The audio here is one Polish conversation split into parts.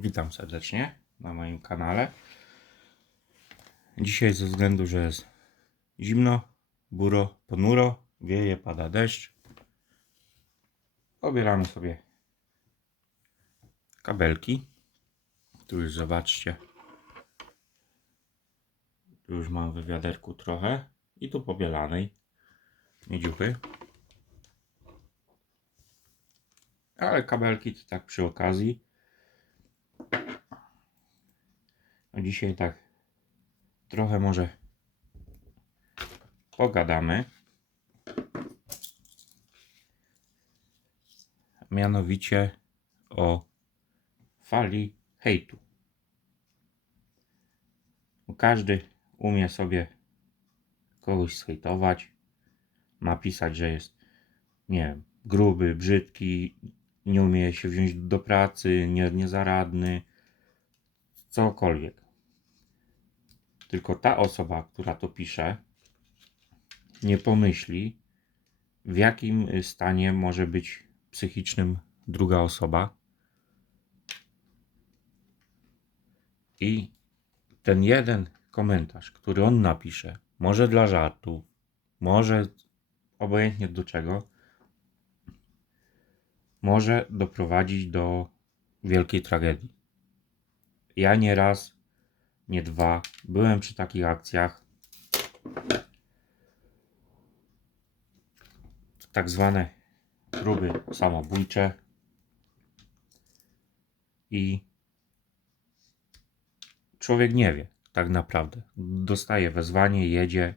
Witam serdecznie na moim kanale. Dzisiaj ze względu, że jest zimno, buro, ponuro, wieje, pada deszcz, pobieramy sobie kabelki. Tu już zobaczcie. Tu już mam w wiaderku trochę i tu pobielanej miedziuchy. Ale kabelki to tak przy okazji. A dzisiaj tak trochę może pogadamy. Mianowicie o fali hejtu. Każdy umie sobie kogoś zhejtować, napisać, że jest, nie wiem, gruby, brzydki, nie umie się wziąć do pracy, nie, niezaradny, cokolwiek. Tylko ta osoba, która to pisze, nie pomyśli, w jakim stanie może być psychicznym druga osoba. I ten jeden komentarz, który on napisze, może dla żartu, może obojętnie do czego, może doprowadzić do wielkiej tragedii. Ja nie raz, nie dwa byłem przy takich akcjach. Tak zwane próby samobójcze. I człowiek nie wie, tak naprawdę. Dostaje wezwanie, jedzie,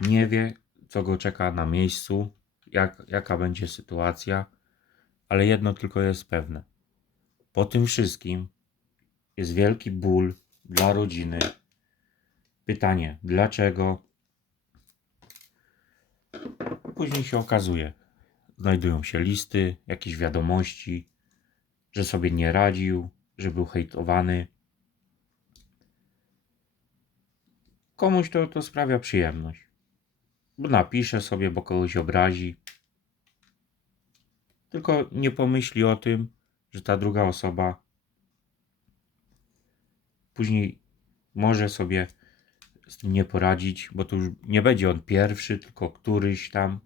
nie wie, co go czeka na miejscu, jak, jaka będzie sytuacja, ale jedno tylko jest pewne. Po tym wszystkim jest wielki ból dla rodziny. Pytanie, dlaczego? Później się okazuje, znajdują się listy, jakieś wiadomości, że sobie nie radził, że był hejtowany. Komuś to, to sprawia przyjemność. Bo napisze sobie, bo kogoś obrazi. Tylko nie pomyśli o tym, że ta druga osoba później może sobie z tym nie poradzić, bo to już nie będzie on pierwszy, tylko któryś tam.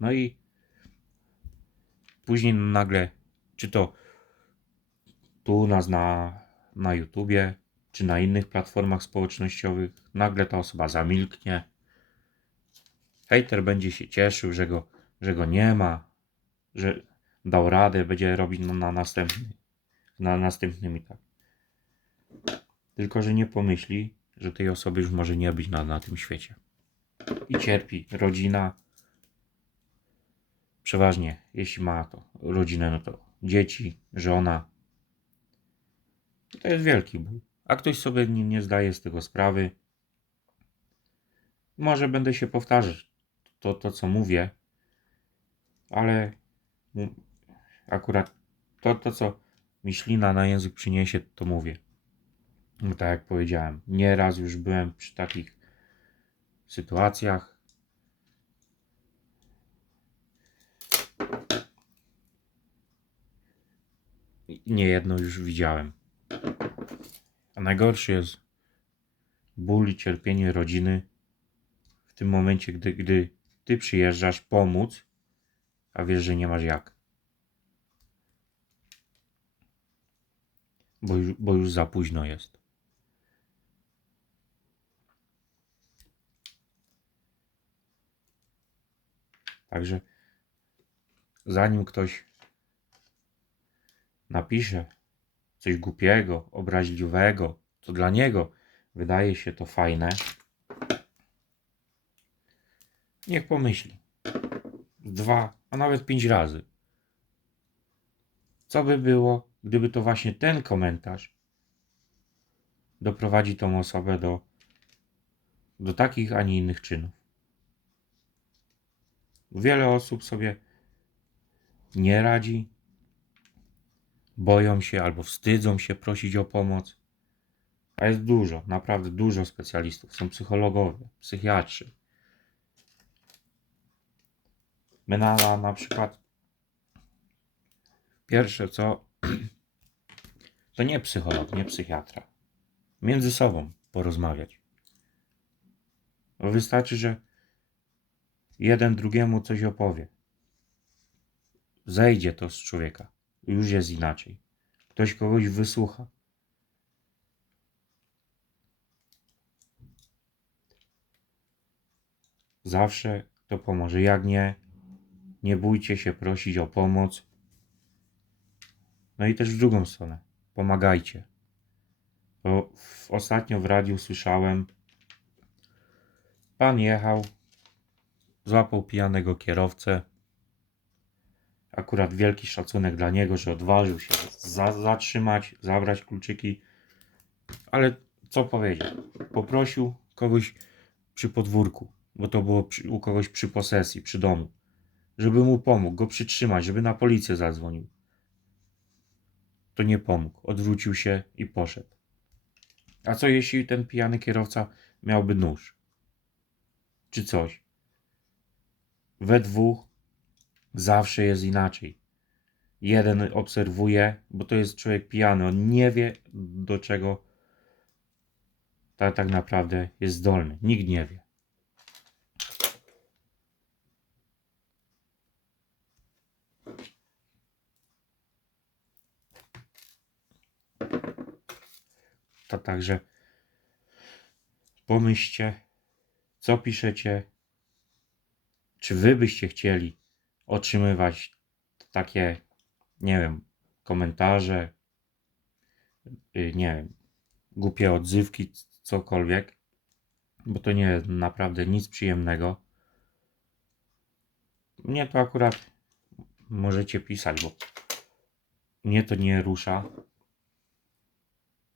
No i później nagle, czy to tu nas na, na YouTubie, czy na innych platformach społecznościowych, nagle ta osoba zamilknie. Hejter będzie się cieszył, że go, że go nie ma, że dał radę, będzie robić na następny, na następnym i tak. Tylko, że nie pomyśli, że tej osoby już może nie być na, na tym świecie. I cierpi rodzina. Przeważnie, jeśli ma to rodzinę, no to dzieci, żona. To jest wielki ból. A ktoś sobie nie, nie zdaje z tego sprawy. Może będę się powtarzać to, to co mówię, ale akurat to, to co mi ślina na język przyniesie, to mówię. No tak jak powiedziałem, nieraz już byłem przy takich sytuacjach. Niejedno już widziałem. A najgorszy jest ból i cierpienie rodziny w tym momencie, gdy, gdy ty przyjeżdżasz pomóc, a wiesz, że nie masz jak. Bo już, bo już za późno jest. Także zanim ktoś napisze coś głupiego, obraźliwego, co dla niego wydaje się to fajne, niech pomyśli. Dwa, a nawet pięć razy. Co by było, gdyby to właśnie ten komentarz doprowadzi tą osobę do, do takich, a nie innych czynów? Wiele osób sobie nie radzi, boją się albo wstydzą się prosić o pomoc. A jest dużo, naprawdę dużo specjalistów. Są psychologowie, psychiatrzy. Menala na przykład. Pierwsze co, to nie psycholog, nie psychiatra. Między sobą porozmawiać. Bo Wystarczy, że jeden drugiemu coś opowie. Zejdzie to z człowieka. Już jest inaczej. Ktoś kogoś wysłucha. Zawsze to pomoże. Jak nie, nie bójcie się prosić o pomoc. No i też w drugą stronę. Pomagajcie. Bo w, ostatnio w radiu słyszałem, pan jechał, złapał pijanego kierowcę. Akurat wielki szacunek dla niego, że odważył się za, zatrzymać, zabrać kluczyki. Ale co powiedział? Poprosił kogoś przy podwórku, bo to było przy, u kogoś przy posesji, przy domu, żeby mu pomógł, go przytrzymać, żeby na policję zadzwonił. To nie pomógł. Odwrócił się i poszedł. A co jeśli ten pijany kierowca miałby nóż? Czy coś? We dwóch zawsze jest inaczej. Jeden obserwuje, bo to jest człowiek pijany, on nie wie do czego tak, tak naprawdę jest zdolny. Nikt nie wie. To także pomyślcie, co piszecie, czy wy byście chcieli otrzymywać takie, nie wiem, komentarze, y, nie wiem, głupie odzywki, cokolwiek, bo to nie jest naprawdę nic przyjemnego. Mnie to akurat możecie pisać, bo mnie to nie rusza.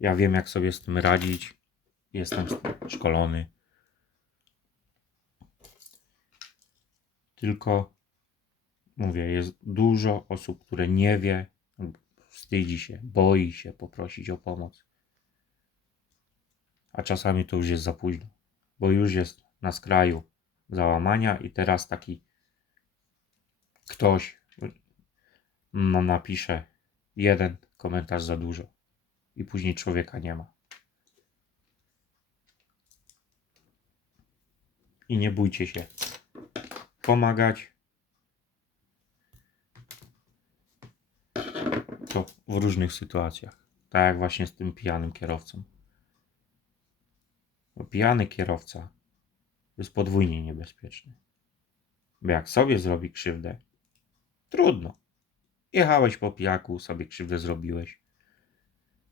Ja wiem, jak sobie z tym radzić. Jestem szkolony. Tylko mówię, jest dużo osób, które nie wie, wstydzi się, boi się poprosić o pomoc. A czasami to już jest za późno, bo już jest na skraju załamania i teraz taki ktoś no, napisze jeden komentarz za dużo i później człowieka nie ma. I nie bójcie się pomagać. To w różnych sytuacjach. Tak jak właśnie z tym pijanym kierowcą. Bo pijany kierowca jest podwójnie niebezpieczny. Bo jak sobie zrobi krzywdę, trudno. Jechałeś po pijaku, sobie krzywdę zrobiłeś.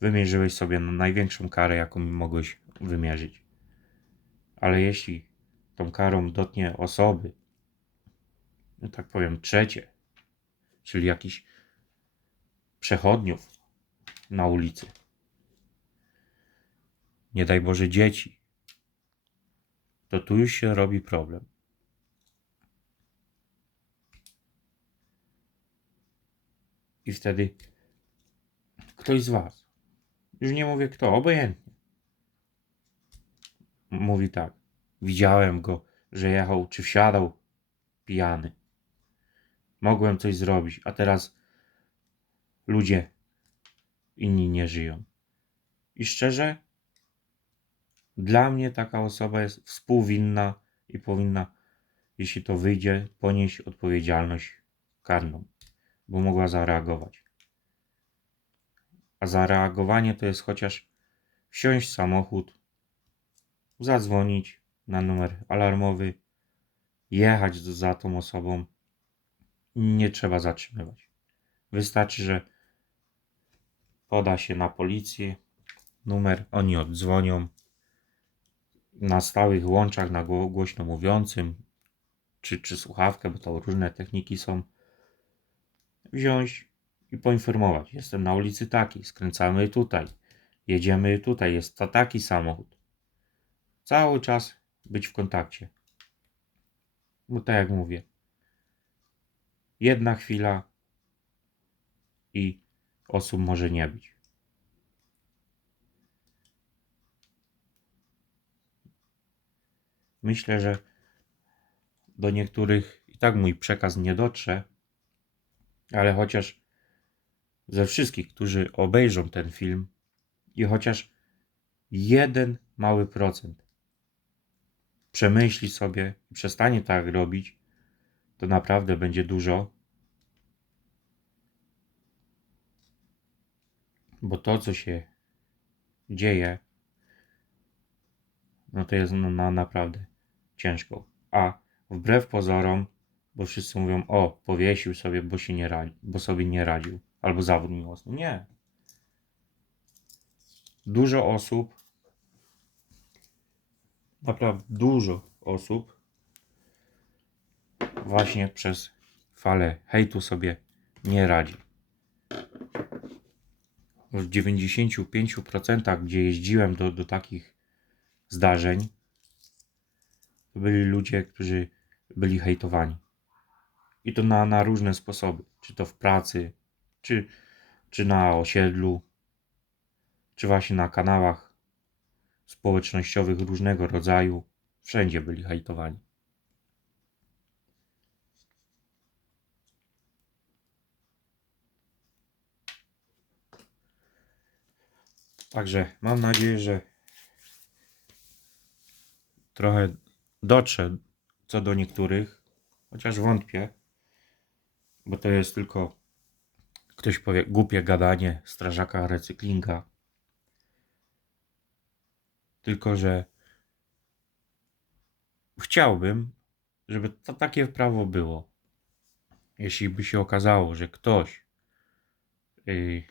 Wymierzyłeś sobie największą karę, jaką mogłeś wymierzyć. Ale jeśli tą karą dotknie osoby, no tak powiem, trzecie, czyli jakiś przechodniów na ulicy, nie daj Boże dzieci, to tu już się robi problem. I wtedy ktoś z Was, już nie mówię kto, obojętnie, mówi tak, widziałem go, że jechał czy wsiadał pijany. Mogłem coś zrobić, a teraz ludzie inni nie żyją. I szczerze, dla mnie taka osoba jest współwinna i powinna, jeśli to wyjdzie, ponieść odpowiedzialność karną, bo mogła zareagować. A zareagowanie to jest chociaż wsiąść w samochód, zadzwonić na numer alarmowy, jechać za tą osobą. Nie trzeba zatrzymywać. Wystarczy, że poda się na policję numer, oni oddzwonią na stałych łączach, na gło- głośno mówiącym, czy, czy słuchawkę, bo to różne techniki są. Wziąć i poinformować. Jestem na ulicy takiej, skręcamy tutaj, jedziemy tutaj, jest to taki samochód. Cały czas być w kontakcie. Bo tak jak mówię, jedna chwila i osób może nie być. Myślę, że do niektórych i tak mój przekaz nie dotrze, ale chociaż ze wszystkich, którzy obejrzą ten film i chociaż jeden mały procent przemyśli sobie i przestanie tak robić, to naprawdę będzie dużo. Bo to, co się dzieje, no to jest no, na, naprawdę ciężko. A wbrew pozorom, bo wszyscy mówią, o, powiesił sobie, bo się nie radzi, bo sobie nie radził, albo zawód miłosny. Nie. Dużo osób, naprawdę dużo osób właśnie przez falę hejtu sobie nie radzi. W 95% gdzie jeździłem do, do takich zdarzeń, to byli ludzie, którzy byli hejtowani. I to na, na różne sposoby. Czy to w pracy, czy, czy na osiedlu, czy właśnie na kanałach społecznościowych różnego rodzaju. Wszędzie byli hejtowani. Także mam nadzieję, że trochę dotrze co do niektórych, chociaż wątpię, bo to jest tylko ktoś powie głupie gadanie strażaka recyklinga. Tylko, że chciałbym, żeby to takie prawo było. Jeśli by się okazało, że ktoś yy,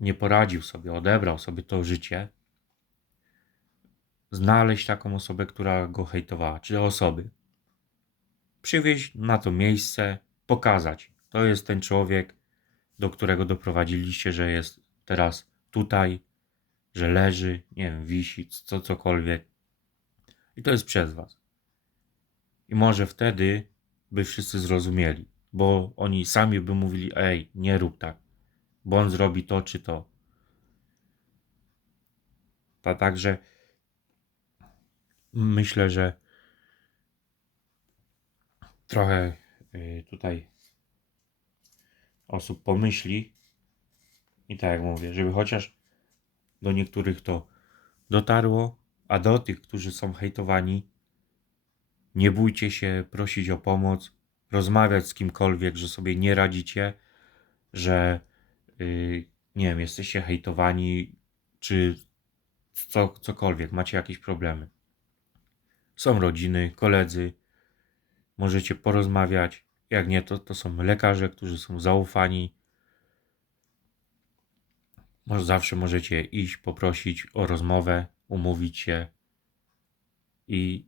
nie poradził sobie, odebrał sobie to życie, znaleźć taką osobę, która go hejtowała, czy osoby. Przywieźć na to miejsce, pokazać. To jest ten człowiek, do którego doprowadziliście, że jest teraz tutaj, że leży, nie wiem, wisi, co cokolwiek. I to jest przez was. I może wtedy by wszyscy zrozumieli, bo oni sami by mówili: Ej, nie rób tak, bo on zrobi to czy to. A także myślę, że trochę y, tutaj osób pomyśli i tak jak mówię, żeby chociaż do niektórych to dotarło, a do tych, którzy są hejtowani, nie bójcie się prosić o pomoc, rozmawiać z kimkolwiek, że sobie nie radzicie, że yy, nie wiem, jesteście hejtowani, czy co, cokolwiek, macie jakieś problemy. Są rodziny, koledzy, możecie porozmawiać. Jak nie, to, to są lekarze, którzy są zaufani. Może zawsze możecie iść, poprosić o rozmowę, umówić się i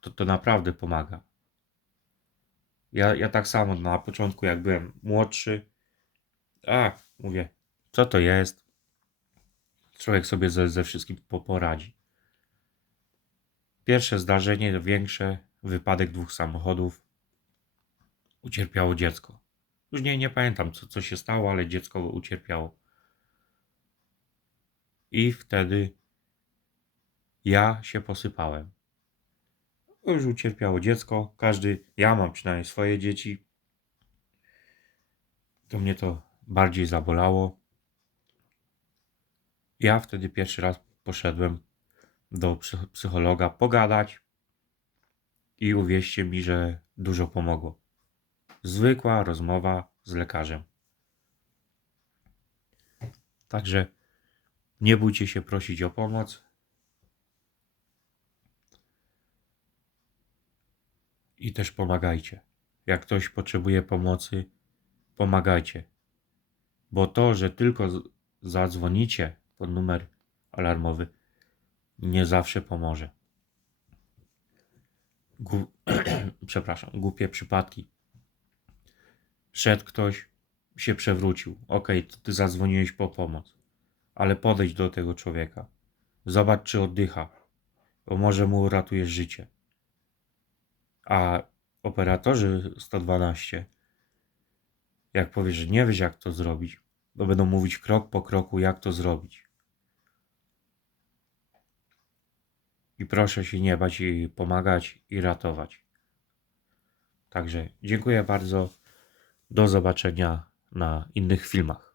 to, to naprawdę pomaga. Ja, ja tak samo na początku, jak byłem młodszy, a mówię, co to jest? Człowiek sobie ze, ze wszystkim po- poradzi. Pierwsze zdarzenie, większe, wypadek dwóch samochodów. Ucierpiało dziecko. Już nie, pamiętam, co, co się stało, ale dziecko ucierpiało. I wtedy ja się posypałem. Już ucierpiało dziecko. Każdy, ja mam przynajmniej swoje dzieci. To mnie to bardziej zabolało. Ja wtedy pierwszy raz poszedłem do psy- psychologa pogadać i uwierzcie mi, że dużo pomogło. Zwykła rozmowa z lekarzem. Także nie bójcie się prosić o pomoc. I też pomagajcie. Jak ktoś potrzebuje pomocy, pomagajcie. Bo to, że tylko zadzwonicie pod numer alarmowy, nie zawsze pomoże. Gu- Przepraszam, głupie przypadki. Szedł ktoś, się przewrócił. Okej, to ty zadzwoniłeś po pomoc, ale podejdź do tego człowieka. Zobacz, czy oddycha, bo może mu uratujesz życie. A operatorzy 112, jak powiesz, że nie wiesz, jak to zrobić, to będą mówić krok po kroku, jak to zrobić. I proszę się nie bać i pomagać i ratować. Także dziękuję bardzo. Do zobaczenia na innych filmach.